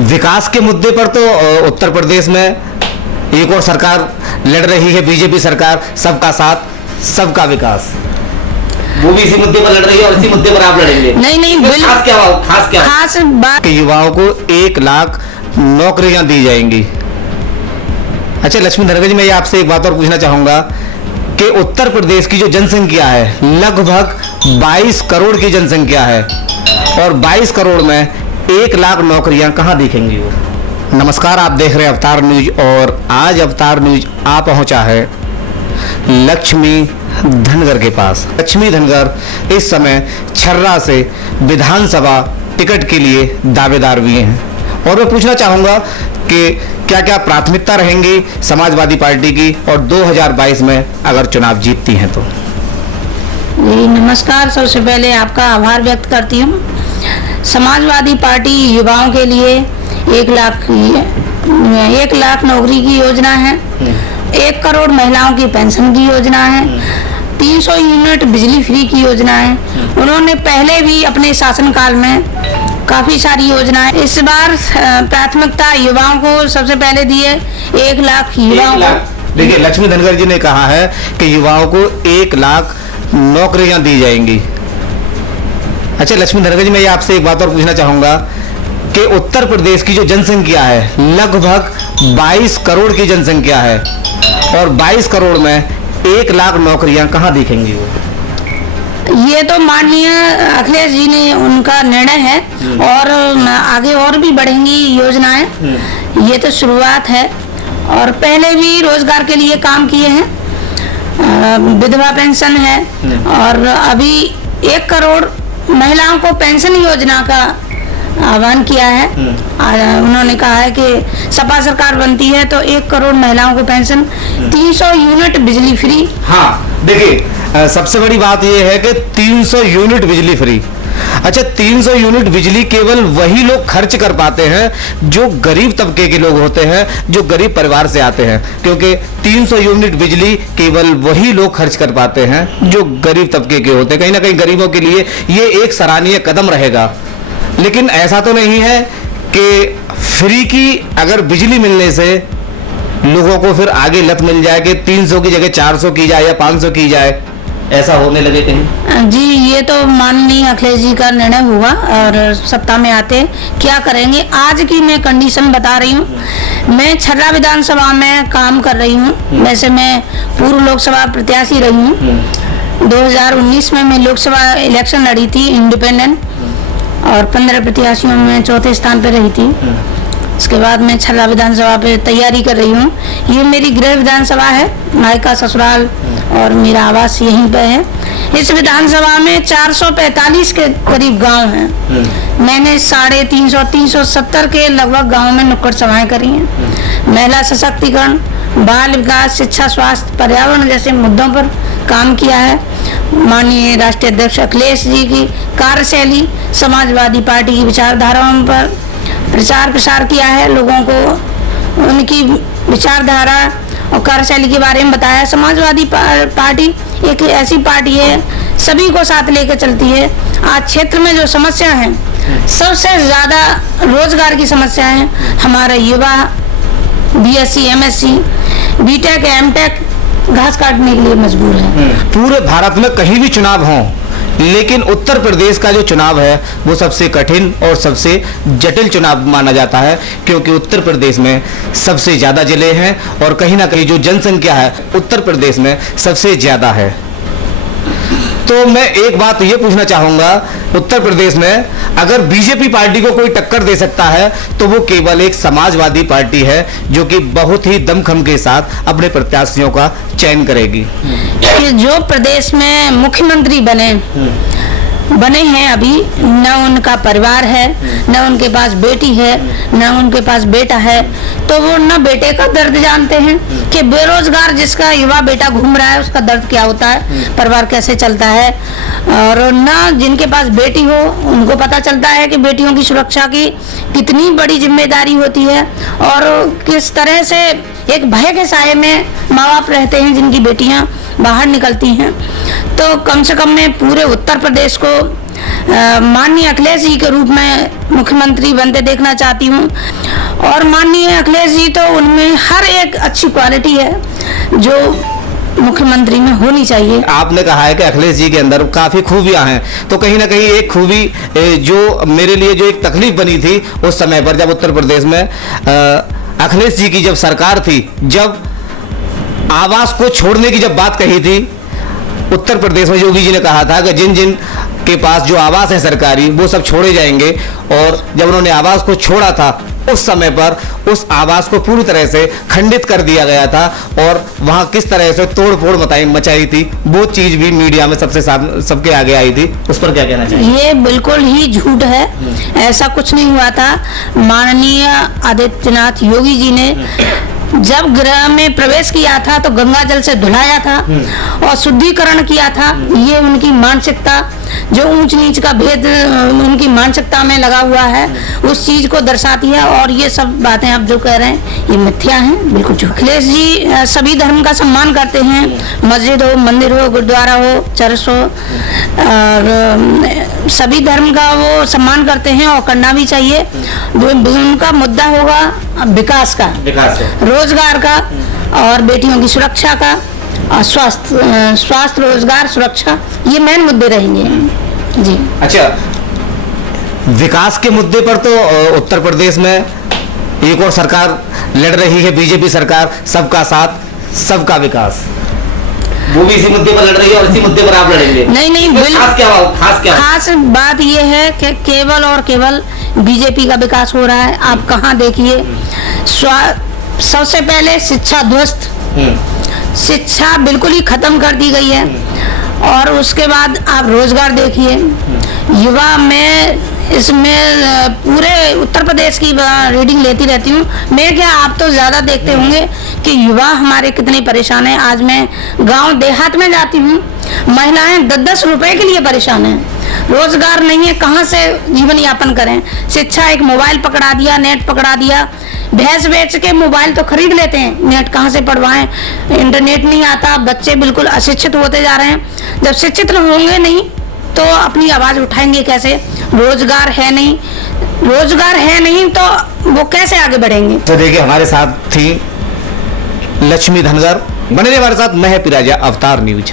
विकास के मुद्दे पर तो उत्तर प्रदेश में एक और सरकार लड़ रही है, बीजेपी सरकार, सबका साथ सबका विकास। वो भी इसी मुद्दे पर लड़ रही है और इसी मुद्दे पर आप लड़ेंगे। नहीं तो खास बात कि युवाओं को 1 लाख नौकरियां दी जाएंगी। अच्छा लक्ष्मी धनगर जी, मैं आपसे एक बात और पूछना चाहूंगा कि उत्तर प्रदेश की जो जनसंख्या है लगभग 22 करोड़ की जनसंख्या है और 22 करोड़ में 1 लाख नौकरियां कहां दिखेंगी वो। नमस्कार, आप देख रहे हैं अवतार न्यूज और आज अवतार न्यूज आ पहुंचा है लक्ष्मी धनगर के पास। लक्ष्मी धनगर इस समय छर्रा से विधानसभा टिकट के लिए दावेदार भी हैं और मैं पूछना चाहूंगा कि क्या क्या प्राथमिकता रहेंगी समाजवादी पार्टी की और 2022 में अगर चुनाव जीतती हैं तो। जी नमस्कार, सबसे पहले आपका आभार व्यक्त करती हूँ। समाजवादी पार्टी युवाओं के लिए 1 लाख नौकरी की योजना है, 1 करोड़ महिलाओं की पेंशन की योजना है, 300 यूनिट बिजली फ्री की योजना है। उन्होंने पहले भी अपने शासनकाल में काफी सारी योजनाएं, इस बार प्राथमिकता युवाओं को सबसे पहले दिए 1 लाख युवाओं को। देखिए लक्ष्मी धनगर जी ने कहा है कि युवाओं को 1 लाख नौकरियां दी जाएंगी। अच्छा लक्ष्मी धनगर जी, मैं आपसे एक बात और पूछना चाहूंगा कि उत्तर प्रदेश की जो जनसंख्या है लगभग 22 करोड़ की जनसंख्या है और 22 करोड़ में 1 लाख नौकरियां कहां दिखेंगी वो। ये तो माननीय अखिलेश जी ने उनका निर्णय है और आगे और भी बढ़ेंगी योजनाएं। ये तो शुरुआत है और पहले भी रोजगार के लिए काम किए हैं, विधवा पेंशन है और अभी 1 करोड़ महिलाओं को पेंशन योजना का आह्वान किया है। उन्होंने कहा है कि सपा सरकार बनती है तो 1 करोड़ महिलाओं को पेंशन, 300 यूनिट बिजली फ्री। हाँ देखिए सबसे बड़ी बात यह है कि 300 यूनिट बिजली फ्री। अच्छा 300 यूनिट बिजली केवल वही लोग खर्च कर पाते हैं जो गरीब तबके के लोग होते हैं, जो गरीब परिवार से आते हैं, क्योंकि 300 यूनिट बिजली केवल वही लोग खर्च कर पाते हैं जो गरीब तबके के होते हैं। कहीं ना कहीं गरीबों के लिए ये एक सराहनीय कदम रहेगा। लेकिन ऐसा तो नहीं है कि फ्री की अगर बिजली मिलने से लोगों को फिर आगे लत मिल जाए कि 300 की जगह 400 की जाए या 500 की जाए, ऐसा होने लगे कहीं। जी ये तो माननीय अखिलेश जी का निर्णय हुआ और सत्ता में आते क्या करेंगे। आज की मैं कंडीशन बता रही हूँ, मैं छर्रा विधानसभा में काम कर रही हूँ। वैसे मैं पूर्व लोकसभा प्रत्याशी रही हूँ। 2019 में मैं लोकसभा इलेक्शन लड़ी थी इंडिपेंडेंट और 15 प्रत्याशियों में चौथे स्थान पर रही थी। उसके बाद मैं छर्रा विधानसभा पे तैयारी कर रही हूँ। ये मेरी गृह विधानसभा है, मायका ससुराल और मेरा आवास यहीं पे है। इस विधानसभा में 445 के करीब गांव हैं। मैंने 370 के लगभग गांव में नुक्कड़ सभाएं करी हैं। महिला सशक्तिकरण, बाल विकास, शिक्षा, स्वास्थ्य, पर्यावरण जैसे मुद्दों पर काम किया है। माननीय राष्ट्रीय अध्यक्ष अखिलेश जी की कार्यशैली, समाजवादी पार्टी की विचारधाराओं पर प्रचार प्रसार किया है, लोगों को उनकी विचारधारा और कार्यशैली के बारे में बताया। समाजवादी पार्टी एक ऐसी पार्टी है सभी को साथ लेकर चलती है। आज क्षेत्र में जो समस्या है सबसे ज्यादा रोजगार की समस्या है। हमारा युवा BSc, MSc, BTech, MTech घास काटने के लिए मजबूर है। पूरे भारत में कहीं भी चुनाव हो, लेकिन उत्तर प्रदेश का जो चुनाव है वो सबसे कठिन और सबसे जटिल चुनाव माना जाता है, क्योंकि उत्तर प्रदेश में सबसे ज्यादा जिले हैं और कहीं ना कहीं जो जनसंख्या है उत्तर प्रदेश में सबसे ज्यादा है। तो मैं एक बात ये पूछना चाहूंगा, उत्तर प्रदेश में अगर बीजेपी पार्टी को कोई टक्कर दे सकता है तो वो केवल एक समाजवादी पार्टी है जो कि बहुत ही दमखम के साथ अपने प्रत्याशियों का चयन करेगी। जो प्रदेश में मुख्यमंत्री बने हैं अभी, न उनका परिवार है, न उनके पास बेटी है, न उनके पास बेटा है, तो वो न बेटे का दर्द जानते हैं कि बेरोजगार जिसका युवा बेटा घूम रहा है उसका दर्द क्या होता है, परिवार कैसे चलता है, और न जिनके पास बेटी हो उनको पता चलता है कि बेटियों की सुरक्षा की कितनी बड़ी जिम्मेदारी होती है और किस तरह से एक भय के साये में माँ बाप रहते हैं जिनकी बेटियां बाहर निकलती हैं। तो कम से कम मैं पूरे उत्तर प्रदेश को माननीय अखिलेश जी के रूप में मुख्यमंत्री बनते देखना चाहती हूँ। और माननीय अखिलेश जी तो उनमें हर एक अच्छी क्वालिटी है जो मुख्यमंत्री में होनी चाहिए। आपने कहा है कि अखिलेश जी के अंदर काफ़ी खूबियां हैं, तो कहीं ना कहीं एक खूबी जो मेरे लिए जो एक तकलीफ बनी थी उस समय पर, जब उत्तर प्रदेश में अखिलेश जी की जब सरकार थी, जब आवास को छोड़ने की जब बात कही थी उत्तर प्रदेश में, योगी जी ने कहा था कि जिन जिन के पास जो आवास है सरकारी वो सब छोड़े जाएंगे। और जब उन्होंने आवास को छोड़ा था उस समय पर उस आवास को पूरी तरह से खंडित कर दिया गया था और वहां किस तरह से तोड़ फोड़ मचाई थी, वो चीज भी मीडिया में सबके आगे आई थी। उस पर क्या कहना चाहिए? ये बिल्कुल ही झूठ है, ऐसा कुछ नहीं हुआ था। माननीय आदित्यनाथ योगी जी ने जब गृह में प्रवेश किया था तो गंगा जल से धुलाया था और शुद्धिकरण किया था। ये उनकी मानसिकता, जो ऊंच नीच का भेद उनकी मानसिकता में लगा हुआ है, उस चीज को दर्शाती है। और ये सब बातें आप जो कह रहे हैं ये मिथ्या हैं, बिल्कुल झूठ। अखिलेश जी सभी धर्म का सम्मान करते हैं, मस्जिद हो, मंदिर हो, गुरुद्वारा हो, चर्च हो, और सभी धर्म का वो सम्मान करते हैं और करना भी चाहिए। उनका मुद्दा होगा विकास का, रोजगार का और बेटियों की सुरक्षा का, और स्वास्थ्य, रोजगार, सुरक्षा, ये मेन मुद्दे रहेंगे जी। अच्छा, विकास के मुद्दे पर तो उत्तर प्रदेश में एक और सरकार लड़ रही है, बीजेपी सरकार, सबका साथ सबका विकास, वो भी इसी मुद्दे पर लड़ रही है और इसी मुद्दे पर आप लड़ेंगे? नहीं, खास बात ये है कि केवल और केवल बीजेपी का विकास हो रहा है। आप कहाँ देखिए, सबसे पहले शिक्षा ध्वस्त, शिक्षा बिल्कुल ही खत्म कर दी गई है। और उसके बाद आप रोजगार देखिए, युवा में इसमें पूरे उत्तर प्रदेश की रीडिंग लेती रहती हूँ मैं, क्या आप तो ज़्यादा देखते होंगे कि युवा हमारे कितने परेशान हैं। आज मैं गांव देहात में जाती हूँ, महिलाएं 10-10 रुपए के लिए परेशान हैं, रोजगार नहीं है, कहाँ से जीवन यापन करें। शिक्षा, एक मोबाइल पकड़ा दिया, नेट पकड़ा दिया, भैंस बेच के मोबाइल तो खरीद लेते हैं, नेट कहाँ से पढ़वाएं, इंटरनेट नहीं आता, बच्चे बिल्कुल अशिक्षित होते जा रहे हैं। जब शिक्षित होंगे नहीं तो अपनी आवाज़ उठाएंगे कैसे? रोजगार है नहीं तो वो कैसे आगे बढ़ेंगे? तो देखिए, हमारे साथ थी लक्ष्मी धनगर। बने रहिए हमारे साथ, मैं पिराजा, अवतार न्यूज।